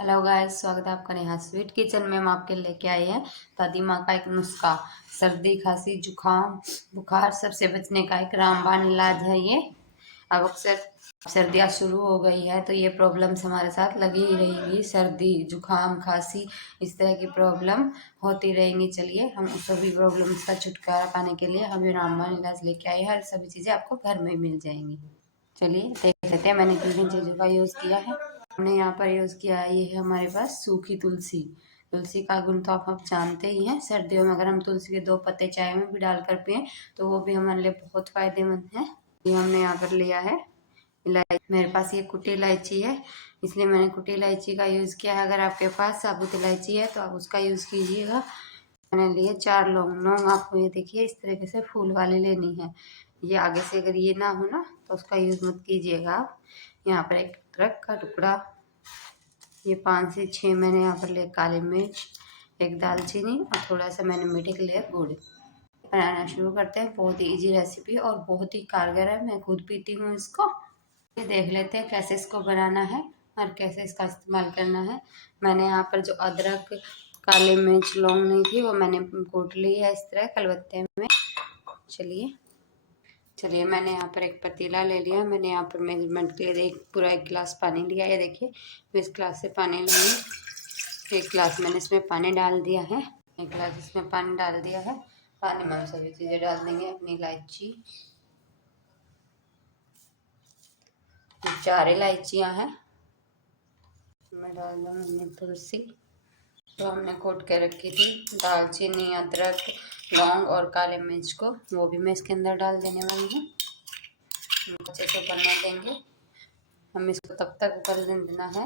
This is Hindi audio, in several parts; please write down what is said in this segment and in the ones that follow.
हेलो गाइस, स्वागत है आपका नेहा स्वीट किचन में। हम आपके लेके आए हैं दादी माँ का एक नुस्खा। सर्दी, खांसी, जुकाम, बुखार सबसे बचने का एक रामबाण इलाज है ये। अब अक्सर सर्दियाँ शुरू हो गई है तो ये प्रॉब्लम्स हमारे साथ लगी ही रहेंगी। सर्दी, जुकाम, खांसी, इस तरह की प्रॉब्लम होती रहेंगी। चलिए, हम उस सभी प्रॉब्लम्स का छुटकारा पाने के लिए हम ये रामबाण इलाज लेके आए हैं। सभी चीज़ें आपको घर में मिल जाएंगी। चलिए देख लेते हैं मैंने किन किन चीज़ों का यूज़ किया है। हमने यहाँ पर यूज़ किया है, ये है हमारे पास सूखी तुलसी। तुलसी का गुण तो आप जानते ही हैं। सर्दियों में अगर हम तुलसी के 2 पत्ते चाय में भी डालकर पिएं तो वो भी हमारे लिए बहुत फ़ायदेमंद है। ये हमने यहाँ पर लिया है इलायची। मेरे पास ये कुटी इलायची है, इसलिए मैंने कुटी इलायची का यूज़ किया है। अगर आपके पास साबुत इलायची है तो आप उसका यूज़ कीजिएगा। मैंने लिए 4 लौंग। लौंग आपको ये देखिए इस तरीके से फूल वाली लेनी है। ये आगे से अगर ये ना हो ना तो उसका यूज़ मत कीजिएगा आप। यहाँ पर एक अदरक का टुकड़ा, ये 5 से 6 मैंने यहाँ पर लिया काली मिर्च, एक दालचीनी और थोड़ा सा मैंने मीठे के लिए गुड़। बनाना शुरू करते हैं। बहुत ही इजी रेसिपी और बहुत ही कारगर है। मैं खुद पीती हूँ इसको। ये देख लेते हैं कैसे इसको बनाना है और कैसे इसका इस्तेमाल करना है। मैंने यहाँ पर जो अदरक, काली मिर्च, लौंग नहीं थी वो मैंने कूट ली है इस तरह कलबत्ते में। चलिए मैंने यहाँ पर एक पतीला ले लिया। मैंने यहाँ पर मेजरमेंट के लिए पूरा 1 गिलास पानी लिया है। देखिए मैं इस गिलास से पानी लूँगी। 1 गिलास मैंने इसमें पानी डाल दिया है। 1 गिलास इसमें पानी डाल दिया है। पानी में हम सभी चीज़ें डाल देंगे। अपनी इलायची, 4 इलायचियाँ हैं। मैं डाल दूँगी तुलसी तो हमने कूट के रखी थी, दालचीनी, अदरक, लौंग और काले मिर्च को, वो भी मैं इसके अंदर डाल देने वाली हूँ। अच्छे से उबलने देंगे। हम इसको तब तक उबलने देना है,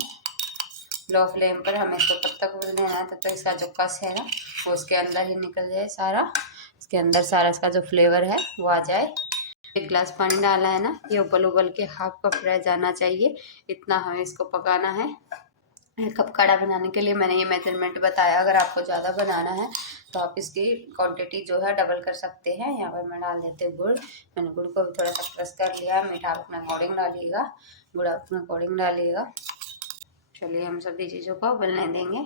लो फ्लेम पर हमें इसको तब तक उबलने देना है तब तक इसका जो कस है ना वो उसके अंदर ही निकल जाए सारा। इसके अंदर सारा इसका जो फ्लेवर है वो आ जाए। 1 गिलास पानी डाला है ना, ये उबल के हाफ कप रह जाना चाहिए। इतना हमें इसको पकाना है। 1 कप काढ़ा बनाने के लिए मैंने ये मेजरमेंट बताया। अगर आपको ज़्यादा बनाना है तो आप इसकी क्वांटिटी जो है डबल कर सकते हैं। यहाँ पर मैं डाल देती हूँ गुड़। मैंने गुड़ को भी थोड़ा सा क्रश कर लिया। मीठा आप अपना अकॉर्डिंग डालिएगा, गुड़ आप अपना अकॉर्डिंग डालिएगा। चलिए हम सभी चीज़ों को उबलने देंगे।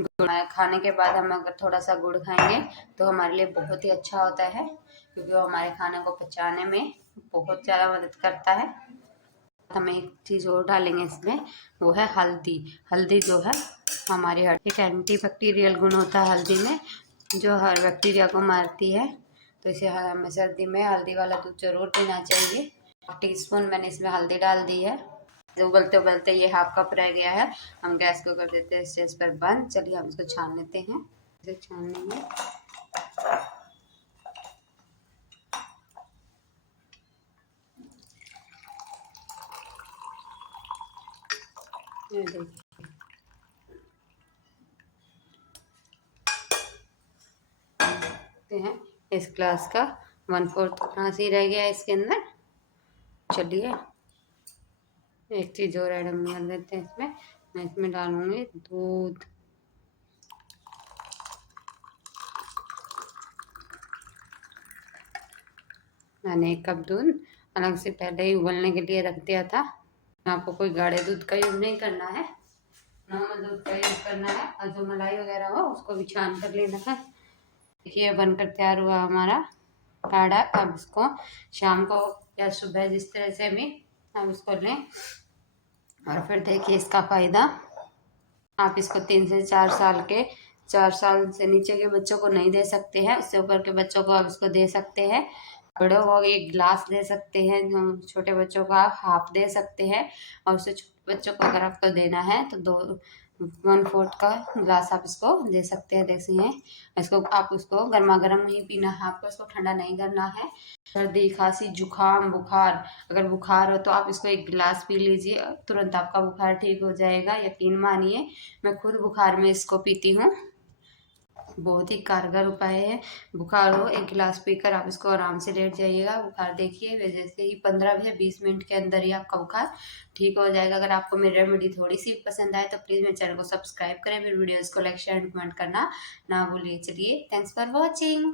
गुड़ खाने के बाद हम अगर थोड़ा सा गुड़ खाएंगे तो हमारे लिए बहुत ही अच्छा होता है, क्योंकि वो हमारे खाने को पचाने में बहुत ज़्यादा मदद करता है। हम एक चीज़ और डालेंगे इसमें, वो है हल्दी। हल्दी जो है हमारी एक एंटी बैक्टीरियल गुण होता है हल्दी में, जो हर बैक्टीरिया को मारती है। तो इसे हमें सर्दी में हल्दी वाला दूध जरूर पीना चाहिए। 1 टीस्पून मैंने इसमें हल्दी डाल दी है। उबलते उबलते ये हाफ कप रह गया है। हम गैस को कर देते हैं स्टेज पर बंद। चलिए हम इसको छान लेते हैं। इसे छान लेंगे। ये देखिए हैं इस ग्लास का 1/4 ग्लास ही रह गया है इसके अंदर। चलिए एक चीज़ और ऐड हम कर देते हैं इसमें। मैं इसमें डालूंगी दूध। मैंने 1 कप दूध अलग से पहले ही उबलने के लिए रख दिया था। आपको कोई गाढ़े दूध का यूज़ नहीं करना है, नॉर्मल दूध का यूज़ करना है। और जो मलाई वगैरह हो उसको भी छान कर लेना है। देखिए बनकर तैयार हुआ हमारा काढ़ा। अब इसको शाम को या सुबह जिस तरह से भी हम इसको लें। और फिर देखिए इसका फ़ायदा, आप इसको 3 से 4 साल के 4 साल से नीचे के बच्चों को नहीं दे सकते हैं, उससे ऊपर के बच्चों को आप इसको दे सकते हैं। बड़ों को 1 गिलास दे सकते हैं, छोटे बच्चों को आप हाफ दे सकते हैं। और उससे छोटे बच्चों को अगर आपको देना है तो 1/4 का गिलास आप इसको दे सकते हैं। जैसे हैं इसको आप उसको गर्मा गर्म नहीं पीना है, आपको इसको ठंडा नहीं करना है। सर्दी, खांसी, जुकाम, बुखार, अगर बुखार हो तो आप इसको 1 गिलास पी लीजिए, तुरंत आपका बुखार ठीक हो जाएगा। यकीन मानिए, मैं खुद बुखार में इसको पीती हूँ। बहुत ही कारगर उपाय है। बुखार हो 1 गिलास पीकर आप इसको आराम से लेट जाइएगा। बुखार देखिए जैसे ही 15 या 20 मिनट के अंदर ही आपका बुखार ठीक हो जाएगा। अगर आपको मेरी रेमेडी थोड़ी सी पसंद आए तो प्लीज़ मेरे चैनल को सब्सक्राइब करें। मेरे वीडियोज़ को लाइक, शेयर एंड कमेंट करना ना भूलिए। चलिए थैंक्स फॉर वॉचिंग।